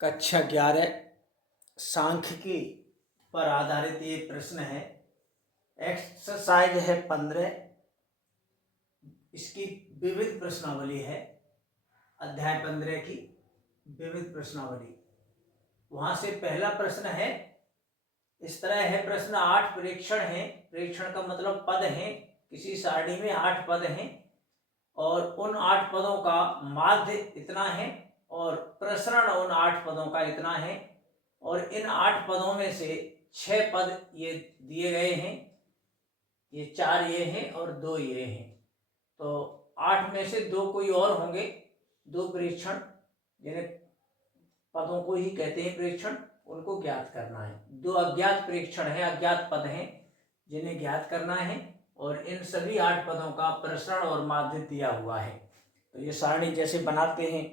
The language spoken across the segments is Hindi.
कक्षा 11 सांख्यिकी पर आधारित ये प्रश्न है। एक्सरसाइज है 15। इसकी विविध प्रश्नावली है। अध्याय 15 की विविध प्रश्नावली। वहां से पहला प्रश्न है, इस तरह है प्रश्न। 8 प्रेक्षण है। प्रेक्षण का मतलब पद है। किसी सारणी में 8 पद हैं और उन 8 पदों का माध्य इतना है और प्रसरण उन 8 पदों का इतना है और इन 8 पदों में से 6 पद ये दिए गए हैं। ये 4 ये हैं और 2 ये हैं। तो 8 में से 2 कोई और होंगे। 2 प्रेक्षण, जिन्हें पदों को ही कहते हैं प्रेक्षण, उनको ज्ञात करना है। 2 अज्ञात प्रेक्षण हैं, अज्ञात पद हैं जिन्हें ज्ञात करना है और इन सभी 8 पदों का प्रसरण और माध्य दिया हुआ है। तो ये सारणी जैसे बनाते हैं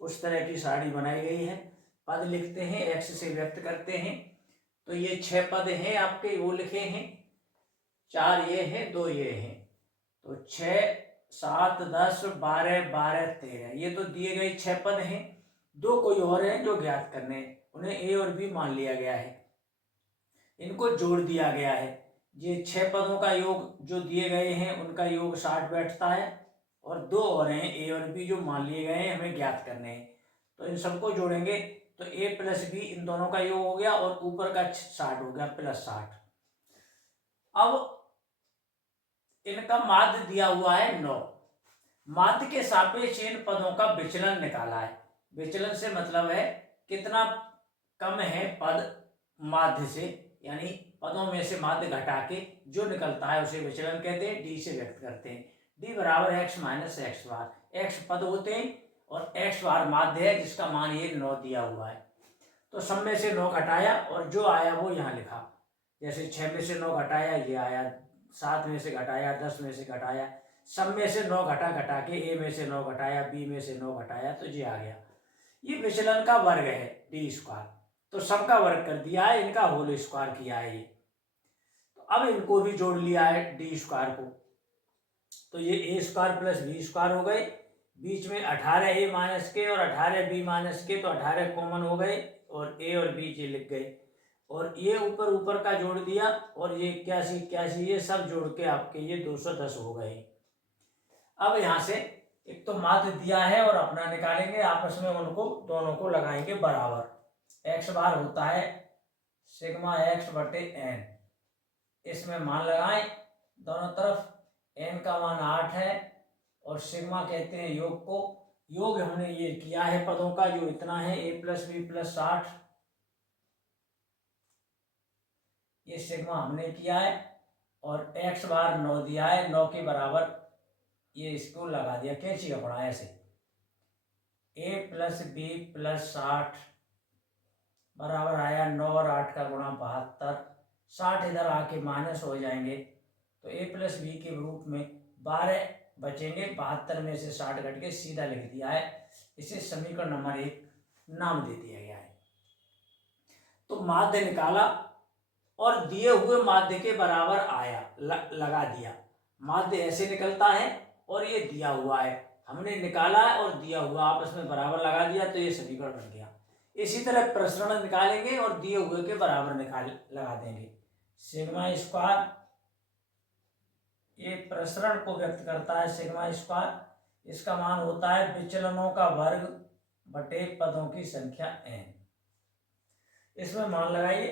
उस तरह की सारणी बनाई गई है। पद लिखते हैं, एक्स से व्यक्त करते हैं। तो ये 6 पद हैं आपके, वो लिखे हैं। 4 ये हैं, 2 ये हैं। तो 6, 7, 10, 12, 12, 13 ये तो दिए गए 6 पद हैं। 2 कोई और हैं जो ज्ञात करने हैं, उन्हें ए और बी मान लिया गया है। इनको जोड़ दिया गया है। ये 6 पदों का योग जो दिए गए हैं उनका योग 60 बैठता है और 2 और हैं ए और बी जो मान लिए गए हैं, हमें ज्ञात करने हैं। तो इन सबको जोड़ेंगे तो ए प्लस बी इन दोनों का योग हो गया और ऊपर का 60 हो गया प्लस 60। अब इनका माध्य दिया हुआ है 9। माध्य के सापेक्ष इन पदों का विचलन निकाला है। विचलन से मतलब है कितना कम है पद माध्य से, यानी पदों में से माध्य घटा के जो निकलता है उसे विचलन कहते हैं। डी से व्यक्त करते हैं। डी बराबर एक्स माइनस एक्स बार। एक्स पद होते हैं और एक्स बार माध्य है जिसका मान ये 9 दिया हुआ है। तो सब में से 9 घटाया और जो आया वो यहाँ लिखा। जैसे 6 में से 9 घटाया ये आया, 7 में से घटाया, 10 में से घटाया, सब में से 9 घटा के ए में से 9 घटाया, बी में से 9 घटाया तो ये आ गया। ये विचलन का वर्ग है डी स्क्वायर। तो सबका वर्ग कर दिया है, इनका होल स्क्वायर किया है ये। तो अब इनको भी जोड़ लिया है डी स्क्वायर को। तो ये ए स्क्वायर प्लस बी स्क्वायर हो गए। बीच में 18 ए माइनस के और 18 बी माइनस के, तो 18 कॉमन हो गए और ए और बी ये लिख गए और ये ऊपर का जोड़ दिया और ये 81 ये सब जोड़ के आपके ये 210 हो गए। अब यहाँ से एक तो माध्य दिया है और अपना निकालेंगे, आपस में उनको दोनों को लगाएंगे बराबर। एक्स बार होता है सिग्मा एक्स बटे एन। इसमें मान लगाएं दोनों तरफ। एन का मान 8 है और सिग्मा कहते हैं योग को। योग हमने ये किया है पदों का जो इतना है ए प्लस बी प्लस 60। ये सिग्मा हमने किया है और एक्स बार 9 दिया है, 9 के बराबर ये इसको लगा दिया कैंची का पड़ा ऐसे। ए प्लस बी प्लस 60 बराबर आया 9 और 8 का गुणा 72। 60 इधर आके माइनस हो जाएंगे तो ए प्लस बी के रूप में 12 बचेंगे। 72 में से 60 घट के सीधा लिख दिया है। इसे समीकरण नंबर 1 नाम दे दिया गया है। तो माध्य निकाला और दिए हुए माध्य के बराबर आया, लगा दिया। माध्य ऐसे निकलता है और ये दिया हुआ है, हमने निकाला है और दिया हुआ आपस में बराबर लगा दिया तो ये समीकरण बन गया। इसी तरह प्रसरण निकालेंगे और दिए हुए के बराबर लगा देंगे। सिग्मा स्क्वायर ये प्रसरण को व्यक्त करता है, सिग्मा स्क्वायर इसका मान होता है विचलनों का वर्ग बटे पदों की संख्या n। इसमें मान लगाइए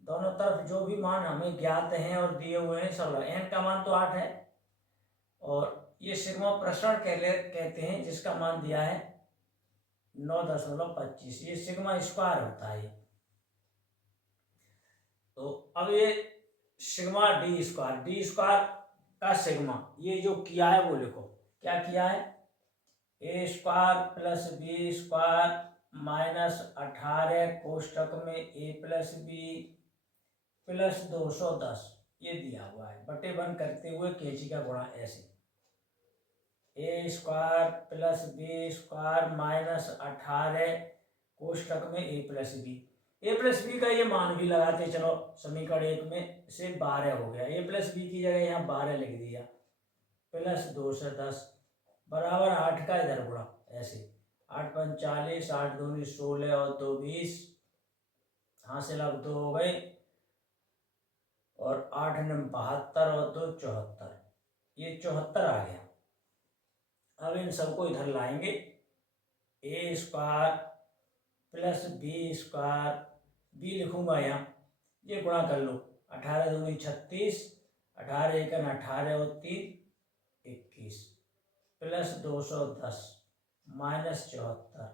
दोनों तरफ जो भी मान हमें ज्ञात हैं और दिए हुए हैं सब। n का मान तो 8 है और ये सिग्मा प्रसरण कहते हैं जिसका मान दिया है 9.25। ये सिग्मा स्क्वायर होता है। तो अब ये सिग्मा डी स्क्वायर का सिग्मा ये जो किया है वो लिखो। क्या किया है? A square plus b square minus 18 कोष्टक में ए प्लस बी प्लस 210 ये दिया हुआ है। बटे 1 करते हुए कैंची का गुणा ऐसे। A square plus b square minus 18 कोष्टक में ए प्लस बी का ये मान भी लगाते चलो। समीकरण 1 में से 12 हो गया। ए प्लस बी की जगह यहाँ 12 लिख दिया प्लस 210 बराबर 8 का इधर गुणा ऐसे। 8 पंच 40, 8 दूनी 16 और 2 20, हासिल अब 2 हो गए, और 8 नम 72 और 2 74, ये 74 आ गया। अब इन सबको इधर लाएंगे, a square plus b square, b लिखूंगा यहाँ, ये गुणा कर लो, 18 दूनी 36, 18 एकन 18 और 3 21, प्लस 210 माइनस 74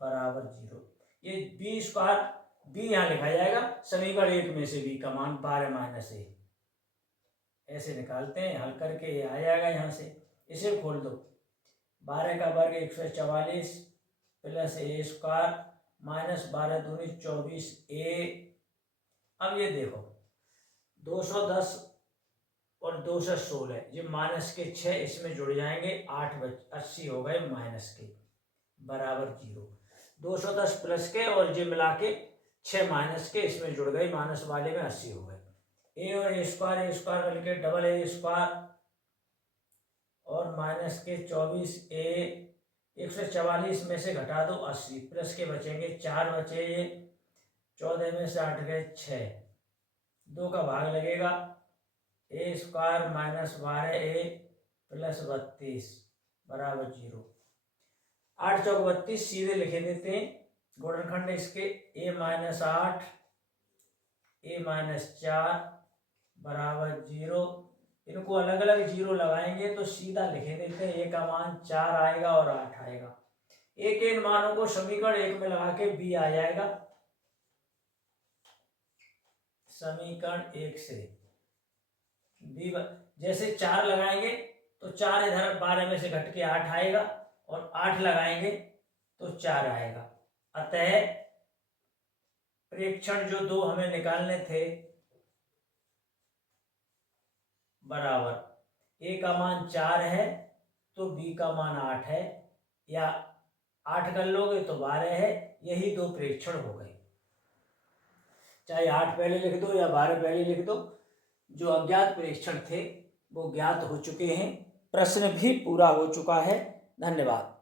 बराबर 0। ये बी स्क्वायर, बी यहाँ लिखा जाएगा समीकरण 1 में से बी का मान 12 माइनस ए, ऐसे निकालते हैं, हल करके ये आ जाएगा यहाँ से। इसे खोल दो, 12 का वर्ग 144 प्लस ए स्क्वायर माइनस 12 दूनी 24 ए। अब ये देखो 210 और 216, ये माइनस के 6 इसमें जुड़ जाएंगे, 8 80 हो गए माइनस के, बराबर 0। 210 प्लस के और ये मिला के 6 माइनस के इसमें जुड़ गए, माइनस वाले में 80 हो गए। ए और ए स्क्वायर करके डबल ए स्क्वायर और माइनस के 24 ए, 144 में से घटा दो 80, प्लस के बचेंगे 4 बचे, ये 14 में से 8 गए 6, 2 का भाग लगेगा, ए स्क्वायर माइनस 12 ए प्लस 32 बराबर 0। 8 चौक 32 सीधे लिखे देते हैं, गुणनखंड इसके ए माइनस 8 ए माइनस 4 बराबर 0। इनको अलग अलग 0 लगाएंगे तो सीधा लिखे देते हैं, ए का मान 4 आएगा और 8 आएगा। ए के इन मानों को समीकरण 1 में लगा के बी आ जाएगा, समीकरण 1 से बी, जैसे 4 लगाएंगे तो 4 इधर 12 में से घट के 8 आएगा, और 8 लगाएंगे तो 4 आएगा। अतः प्रेक्षण जो 2 हमें निकालने थे बराबर, ए का मान 4 है तो बी का मान 8 है, या 8 कर लोगे तो 12 है, यही 2 प्रेक्षण हो गए। चाहे 8 पहले लिख दो या 12 पहले लिख दो, जो अज्ञात प्रेक्षण थे वो ज्ञात हो चुके हैं, प्रश्न भी पूरा हो चुका है। धन्यवाद।